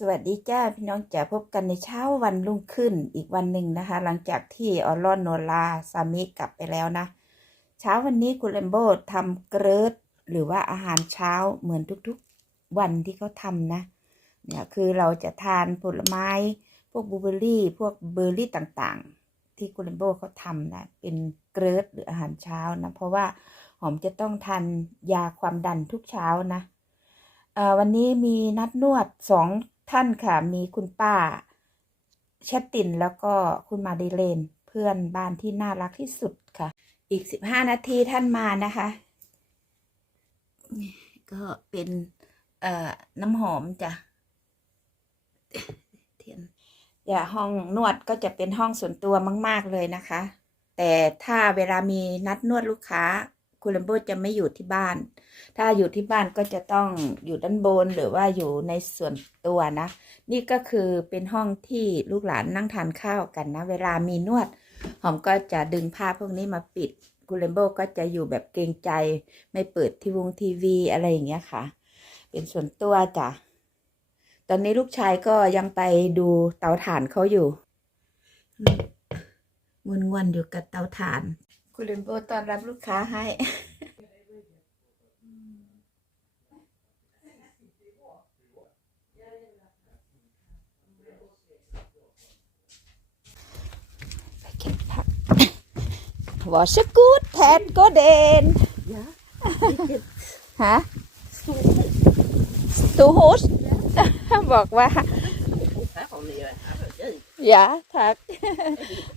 สวัสดีจ้าพี่น้องจะพบกันในเช้าวันรุ่งขึ้นอีกวันหนึ่งนะคะ หลังจากที่ออรอนโนลาซามิกลับไปแล้วนะ เช้าวันนี้คุณเลมโบทำเกลดหรือว่าอาหารเช้าเหมือนทุกๆวันที่เขาทำนะเนี่ยคือเราจะทานผลไม้ พวกบูเบอรี่พวกเบอร์รี่ต่างๆ ที่คุณเลมโบเขาทำนะเป็นเกลดหรืออาหารเช้านะเพราะว่าหอมจะต้องทานยาความดันทุกเช้านะวันนี้มีนัดนวดสองท่านค่ะมีคุณป้าเชตตินแล้วก็คุณมาดิเลน เพื่อนบ้านที่น่ารักที่สุดค่ะ อีกสิบห้านาที ท่านมานะคะ ก็เป็นเอ่อน้ำหอมจ้ะเทียนอย่าห้องนวดก็จะเป็นห้องส่วนตัวมากๆเลยนะคะ แต่ถ้าเวลามีนัดนวดลูกค้าคุณลัมโบจะไม่อยู่ที่บ้าน ถ้าอยู่ที่บ้านก็จะต้องอยู่ด้านบนหรือว่าอยู่ในส่วนตัวนะ นี่ก็คือเป็นห้องที่ลูกหลานนั่งทานข้าวกันนะ เวลามีนวดหอมก็จะดึงผ้าพวกนี้มาปิดคุณเลมโบก็จะอยู่แบบเกรงใจไม่เปิดทีวงทีวีอะไรอย่างเงี้ยค่ะ เป็นส่วนตัวจ้ะ ตอนนี้ลูกชายก็ยังไปดูเตาถ่านเขาอยู่งวนๆอยู่กับเตาถ่านคุณลุงโบตอนรับลูกค้าให้ was a good pet garden. Ja. Hä? Stuhus. Bọt qua. Dạ, thật.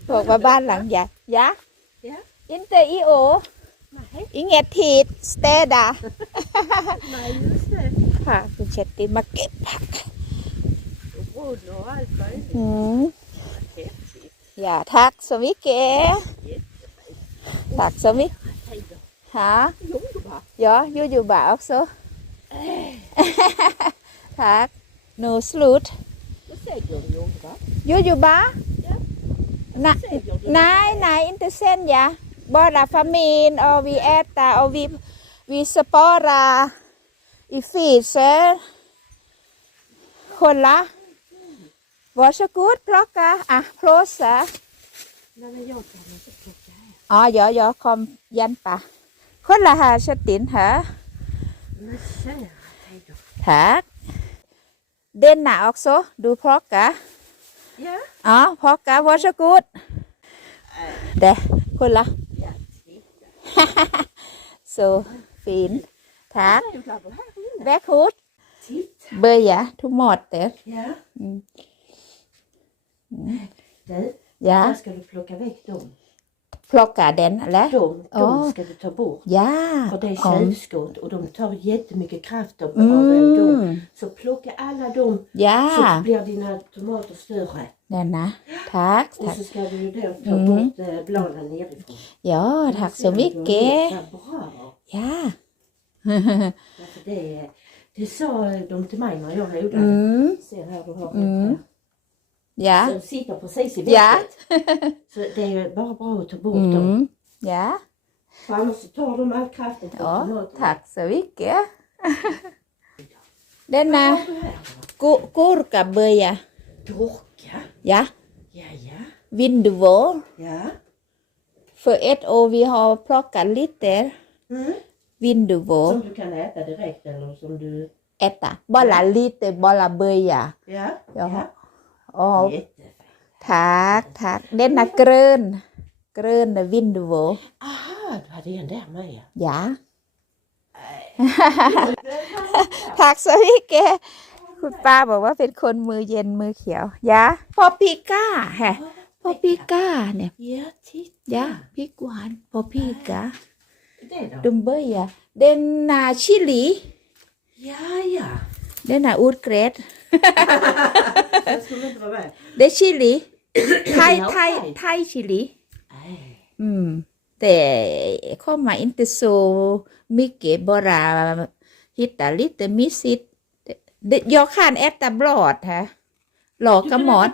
Bọt qua ba lần dạ. Dạ. inte i อ r i อ g e t tid, städa. ไม่รู้สึกค่ะคุณเชตินมาเก็บผักโอ้โหน้อยไปอย่าทักสมิเกทักสมิใฮะย่อยูยอยู่อยู่บ่าออกโซทักหนูสลูดไยู่งยู่บ้ายู่อยน่บ่า n อ i n เ i inte sen j บอดาฟามีนอวีแอตาอวีวีสปอราอีฟีเซคนละวอชกูดพลอกะอ่ะโพสอะอ๋อย่อย่อคอมยันปะคนละหาชตินฮะฮะเด่นหนาออกโซดูพรอกกะอ๋อพรอกกะวอชกูดเด้คนละ so fin tak back hood bơi ja thu mọt det ja ja ska du plocka väck dem plocka den eller? De, de oh. ska du ta bort. Ja. För det är tjuvskott och de tar jättemycket kraft av mm. dem. Så plocka alla dem ja. så blir dina tomater större. Denna. Tack, tack. Och så ska du då ta mm. bort eh, bladen nerifrån. Ja, tack så mycket. Ja. det, det sa de till mig när jag odlade. Mm. Se här, du har mm. Ja. Som sitter precis i vecket. Ja. så det är ju bara bra att ta bort mm. dem. Ja. För annars tar de all kraften. Ja, tack så mycket. Denna ku börjar. Gurka? Ja. Ja, ja. Vinduvor. Ja. För ett år vi har plockat lite mm. vinduvor. Som du kan äta direkt eller som du... Äta. Bara lite, bara böja. Ja. ja. โอ้ทักทักเด่นนะเกรนเกรนนะวินดูโวอ้าวาดีอันได้ไหมอ่ะยาทักสวีเกคุณป้าบอกว่าเป็นคนมือเย็นมือเขียวยาพอพีก้าฮะพอพีก้าเนี่ยยะทิยาพี่กวนพอพีก้าดุมเบย์ยาเดนนาชิลียะยเดนนาอูดเกรดเดชิลีไทยไทยไทยชิลีอืม แต่ข้อมาอินเตอร์โซมิเกบราฮิตาลิตมิซิตเดยอคานแอตตาบลอดฮะหลอกกระหมอด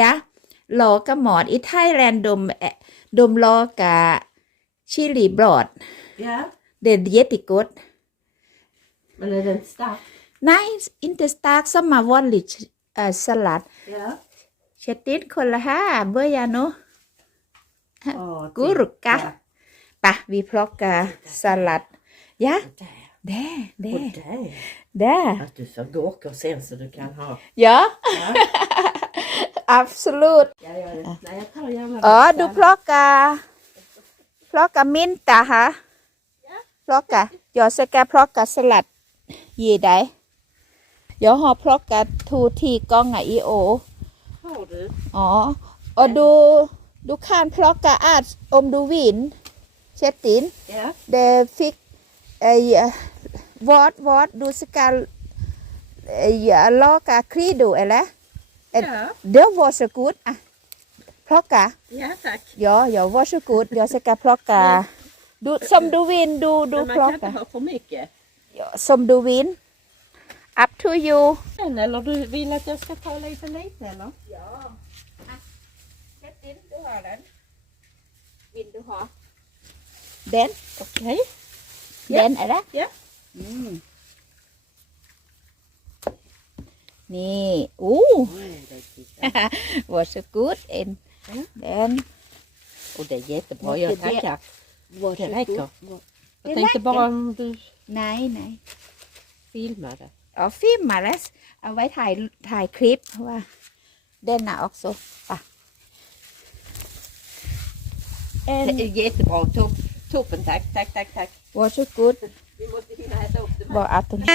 ยะ หลอกกระหมอดอิทไทแลนดมแอดมลอกาชิลีบลอดเดดเยติกุดมันเลยจะสตาร์นายอินเตสตาร์สมาวอนลิชสลัดเชติดคนละฮะเบยานุกุรุกะปะวีพลอกกะสลัดยะเด้เด้เด้แต่ดูสักดูโอเคเซนส์ดูแค่นั้นยะ absolut เออดูพลอกกะพลอกกะมินต์ตาฮะพลอกกะยอเซกะพลอกกะสลัดยีได้เดี๋ยวหอพรอกระทูทีกล้องไอีโอ อ๋ออดูดูข้านพลอกกาอาดอมดูวินเช็ดตินเดฟิกไอวอดวอดดูสกาไอล้อกาครีดูอะไรเดี๋ยววอสกูดอะพลอกกาเดี๋ยวเดี๋ยววอสกูดเดี๋ยวสกาพลอกกาดูสมดูวินดูดูพลอกกาสมดูวิน up to you. Eller du vill att jag ska ta lite lite eller? Ja. Sätt in, du har den. Vill du ha? Den? Okej. Okay. Den är det? Ja. Mm. นี่โอ้ was so good and then โอ้แต่เย็ดแต่พอยังทักจัก was so good แต่แต่บอล Nej nej filmade เอาฟิล์มมาแล้วเอาไว้ถ่ายถ่ายคลิปเพราะว่าเด่นหนาออกโซป่ะเอ็นเยสบอลทุบทุบเป็นแท็กแท็กแท็กแท็กบอลชุดกูดบอลอัดไง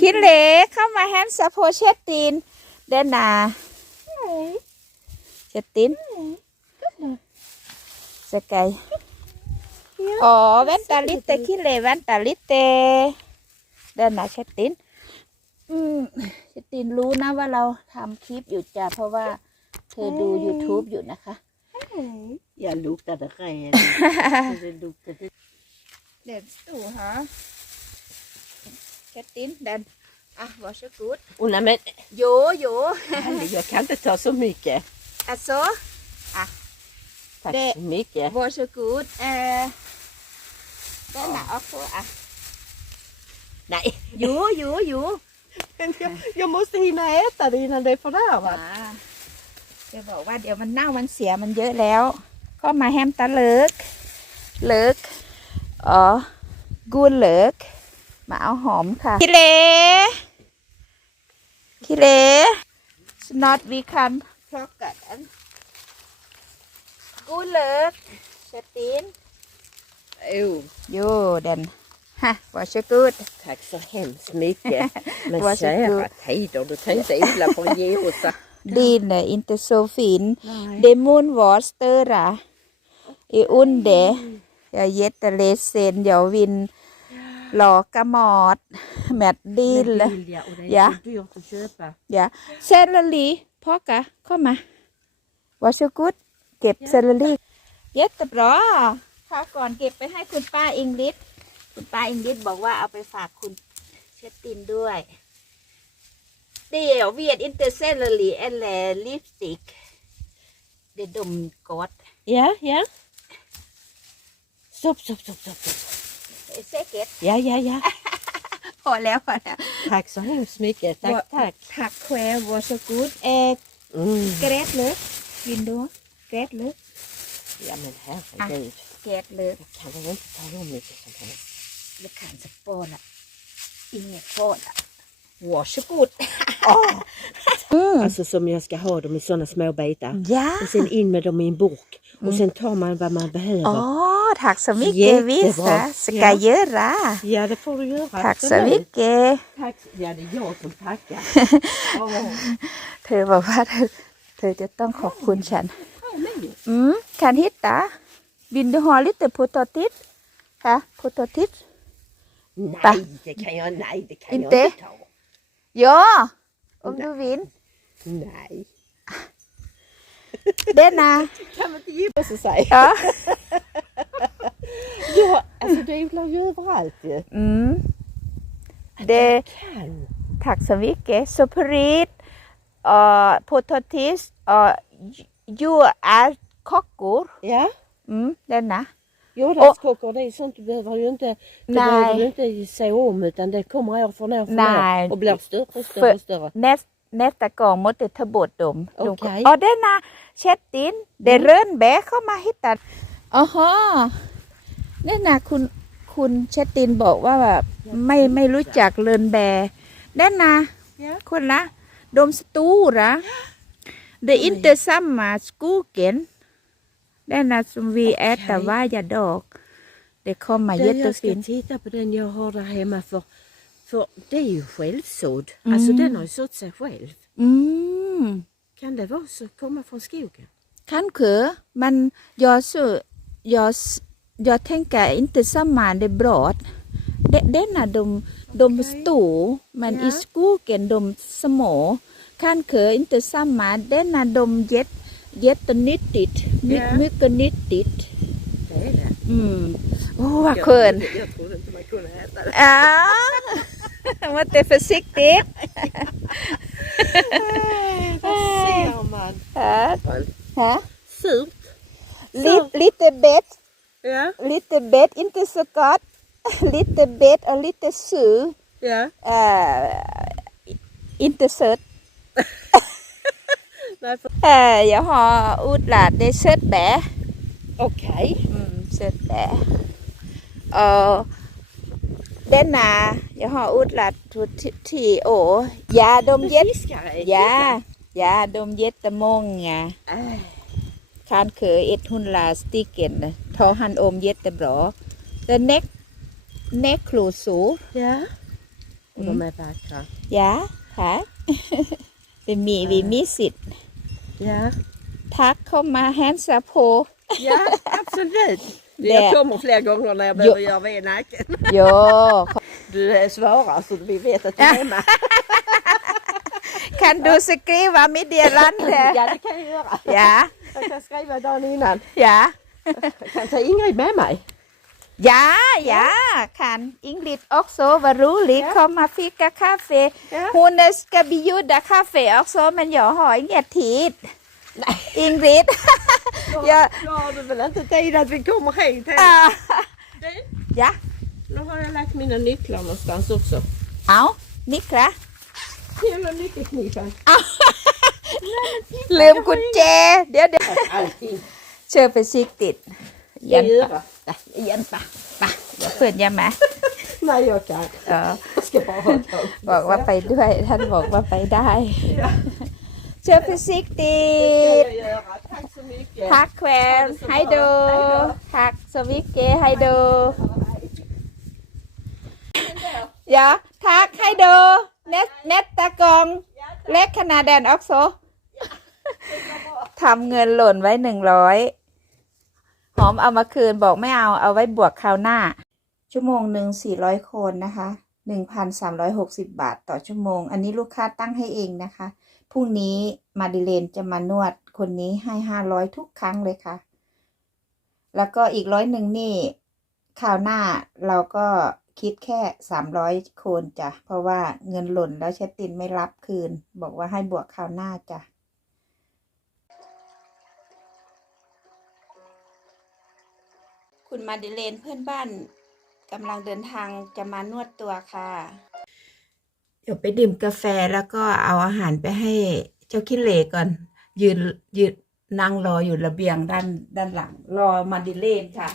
คิดเล็เข้ามาแฮมด์สโพเชตินเด่นหนาเชตินสกายอ๋อแว่นตาลิตเต้คิดเล็แว่นตาลิตเต้เดินมาเช็ดตินอืมเช็ดตินรู้นะว่าเราทำคลิปอยู่จ้ะเพราะว่าเธอดู YouTube อยู่นะคะอย่าลุกแต่ะใครจะลุกแตเด่นสู่ฮะเช็ดตินเด่นอ่ะวอชกูดอุณาเม็โยโย่ Jag kan i n t จะท så m y c k ก t Alltså? Ah. Tack มิกแก m อชกูดเอ่อ å ด o ด e น d e อ n อฟ c k ะไหนอยู่อยู่อยู่ย n jag, jag måste hinna äta det i n n า n d เดี๋ยวบอกว่าเดี๋ยวมันเน่ามันเสียมันเยอะแล้ว ก็มาแฮมตะเลิกเลิกอ๋อกูเลิกมาเอาหอมค่ะคิเลคิเล not we can talk กันกูเลิกเซตินเอวโยเดน Ha, varsågod. Tack så hemskt mycket. Men kära t o d h e r du kan inte odla på Jerusa. Din är inte så fin. Demon var större i under. Jag är jätteledsen, jag vill laga mat med dill. Ja, och det är så dyrt att köpa. Ja. Selleri, pojkar, kom här. Varsågod, stäpp selleri. Jättebra. Ta ก่อนเก็บไปให้คุณป้าอิงลิศคุณป้าอินดิสบอกว่าเอาไปฝากคุณเชตินด้วยเดี๋ยวเวียดอินเตอร์เซนเลอรี่แอนด์ลิปสติกเดดดมกอดเยอะเยอะซุบซุบซุบซุบซุบเซกเก็ตเยอะเยอะเยอะพอแล้วพอแล้วทักสอนสมิเกตทักทักทักแควว่ชกูดเอ็กเกรดเลยวินโดว์เกรดเลยยังไม่แท้งเกรดเลยแข็งแรงแข็งแรงมีแข็งแร det kanske bara ingen fara. Varsågod. Oh. Mm. Alltså som jag ska ha dem i sådana små bitar. Ja. Och sen in med dem i en burk. Mm. Och sen tar man vad man behöver. Åh, tack så mycket Jättebra. Vissa. Ska ja. göra? Ja, det får du göra. Tack så, så mycket. Tack. Ja, det är jag som tackar. Det var Mm, kan hitta. Vill du ha lite oh. เธอบอกว่าเธอเธอจะต้องขอบคุณฉัน Potatis? Nej, Va? det kan jag, nej, det kan inte. jag inte ta. Ja, om nej. du vill. Nej. Denna. kan man inte ge på sig. Säga. Ja. ja, alltså du odlar er ju överallt ju. Mm. Det. Kan. Tack så mycket. Så på rit och ah, potatis och ah, jordärtkakor. Ja. Mm, denna. Jordärtskockor det är sånt du behöver ju inte, nej. behöver inte se om utan det kommer år från år från nej. år och blir större och större och större. Näst, nästa gång måste jag ta bort dem. Okay. Och denna chattin, det mm. rönbär s o m m a n hitta. Aha. นี่นะคุณคุณเชตินบอกว่าแบบไม่ไม่รู้จักเลินแบร์นั่นนะคนละดมสตูระ The inter summer school a m นได้นัดซุมวีแอดแต่ว่าอย่าดอกเด็กคอมมาเย็ดตัวสิน t ี t t a på den jag har där hemma för, för d e ส är ju s j ด l v s å d ่ Alltså Mm. den har ju sått sig s j อืมคันเด t vara s า Komma från ั k o g e n ขั้นเขอมันยอสุยอสยอดแท่งแก่อินเตอร์ซัมมานเดบรอดเด็เดนน่ะดมดมสตูมันอีสกูเกนดมสมอคันเขออินเตอร์ซัมานเดนน่ะดมเย็ด jättennyttigt, my, ja. mycket nyttigt. Det är det. Mm. Oh, vad skönt. Jag, jag trodde inte man kunde äta det. Ja, måste försiktig. Vad ser man? Ja. Ja. Surt. Lite, lite bett. Ja. Lite bett, inte så gott. Lite bett och lite sur. Ja. Uh, inte sött. เออเ๋ยวหออุดหลาดได้เสรแบโอเคอืมเสรแบเออเดนนาเด๋ยวหออุดหลาดทุกที่โอ้ยาดมเย็ดยายาดมเย็ดตะมงไงคานเขยเอ็ดหุ่นลาสติเกนทอหันโอมเย็ดตะบรอเดนเน็กเน็กครูสูยาอุดมแม่ปากค่ะยาค่ะเป็นมีวีมิสิทธ Ja. Tack, kom och hälsa på. Ja, absolut. Det. Jag kommer fler gånger när jag behöver jo. göra vednacken. Ja. Du svarar så vi vet att du är hemma. kan du skriva meddelande? ja, det kan jag göra. Ja. Jag kan skriva dagen innan. Ja. Jag kan ta Ingrid med mig. Ja, ja, kann Englisch auch so, warum ich komme fika Kaffee. Hunes gebiuda Kaffee auch so, men ja hoi ja tid. Ingrid. ja. Ja, du vill inte tid att vi kommer hit heller. Ja. Nu har jag lagt mina nycklar någonstans också. Ja, nycklar? Hela nyckelkniven. Glöm กุญแจเดี๋ยวเดี๋ยวเชิญไปซิกติดยัน igen p ปไปเปื่นยังไหมไม่ j อ g จ a n เออบอกว่าไปด้วยท่านบอกว่าไปได้เชื่อฟิสิกส์ดีทักแควนไฮโดทักสวิกเกไฮโดอย่าทักไฮโดเนสเนตตะกองเล็กขนาดแดนออกโซทำเงินหล่นไว้หนึ่งร้อยหอมเอามาคืนบอกไม่เอาเอาไว้บวกคราวหน้า ชั่วโมงหนึ่งสี่ร้อยคนนะคะหนึ่งพันสามร้อยหกสิบบาทต่อชั่วโมง อันนี้ลูกค้าตั้งให้เองนะคะพรุ่งนี้มาดิเลนจะมานวดคนนี้ให้ห้าร้อยทุกครั้งเลยค่ะ แล้วก็อีกร้อยหนึ่งนี่ คราวหน้าเราก็คิดแค่สามร้อยโคนจ้ะเพราะว่าเงินหล่นแล้วเชฟตินไม่รับคืน บอกว่าให้บวกคราวหน้าจ้ะคุณมาดิเลนเพื่อนบ้านกำลังเดินทางจะมานวดตัวค่ะเดี๋ยวไปดื่มกาแฟแล้วก็เอาอาหารไปให้เจ้าคิเลก่อน ยืนยืนนั่งรออยู่ระเบียงด้านด้านหลังรอมาดิเลนค่ะ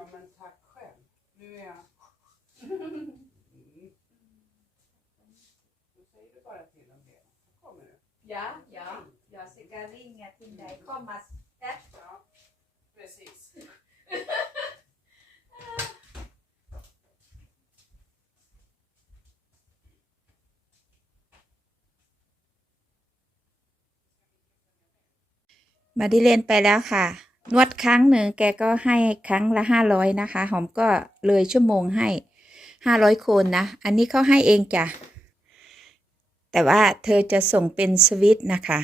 Ja, men tack själv. Nu är jag... Mm. Då säger du bara till om det. Så kommer du. Ja, ja. Jag ska ringa till dig. Komma snart. Ja, precis. Madeleine precis. มาดิเลนไปแล้วค่ะนวดครั้งหนึ่งแกก็ให้ครั้งละห้าร้อยนะคะ หอมก็เลยชั่วโมงให้ห้าร้อยคนนะ อันนี้เขาให้เองจ้ะ แต่ว่าเธอจะส่งเป็นสวิตนะคะ